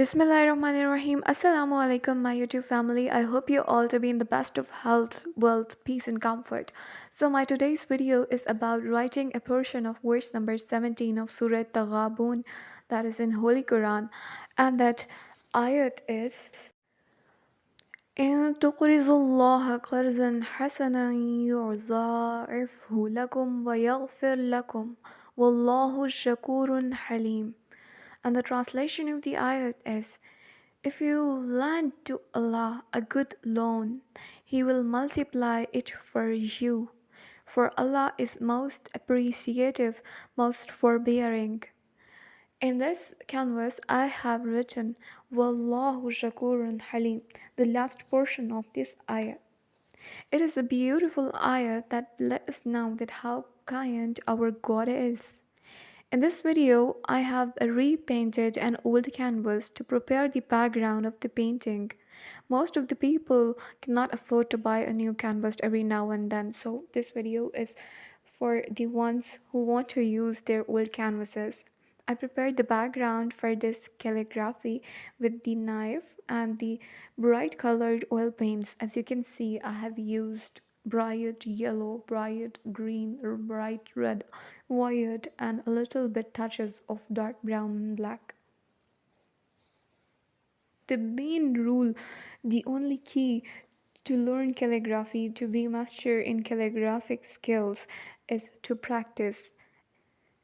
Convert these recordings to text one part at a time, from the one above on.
Bismillahirrahmanirrahim. Assalamu alaikum, my YouTube family. I hope you all to be in the best of health, wealth, peace, and comfort. So, my today's video is about writing a portion of verse number 17 of Surah Taghabun, that is in Holy Quran, and that ayat is إن تقرضوا الله قرضا حسنا يضاعفه لكم ويغفر لكم والله شكور حليم. And the translation of the ayat is, if you lend to Allah a good loan, He will multiply it for you. For Allah is most appreciative, most forbearing. In this canvas, I have written Wallahu Shakurun Halim, the last portion of this ayah. It is a beautiful ayah that let us know that how kind our God is. In this video, I have repainted an old canvas to prepare the background of the painting. Most of the people cannot afford to buy a new canvas every now and then, so this video is for the ones who want to use their old canvases. I prepared the background for this calligraphy with the knife and the bright colored oil paints. As you can see, I have used bright yellow, bright green, bright red, white, and a little bit touches of dark brown and black. The main rule, the only key to learn calligraphy, to be master in calligraphic skills, is to practice.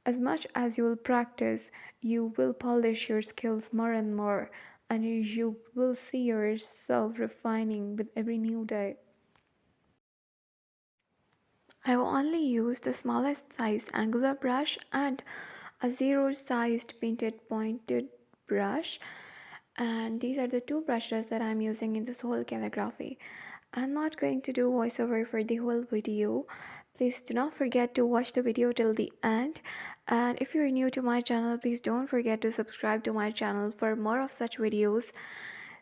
As much as you will practice, you will polish your skills more and more, and you will see yourself refining with every new day. I have only used the smallest size angular brush and a zero sized painted pointed brush, and these are the two brushes that I'm using in this whole calligraphy. I'm not going to do voiceover for the whole video. Please do not forget to watch the video till the end, and if you're new to my channel, please don't forget to subscribe to my channel for more of such videos,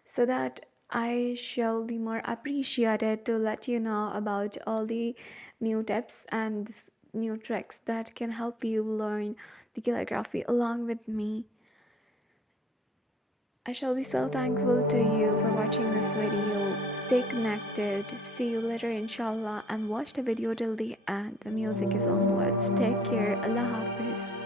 so that I shall be more appreciated to let you know about all the new tips and new tricks that can help you learn the calligraphy along with me. I shall be so thankful to you for watching this video. Stay connected. See you later, inshallah, and watch the video till the end. The music is onwards. Take care. Allah Hafiz.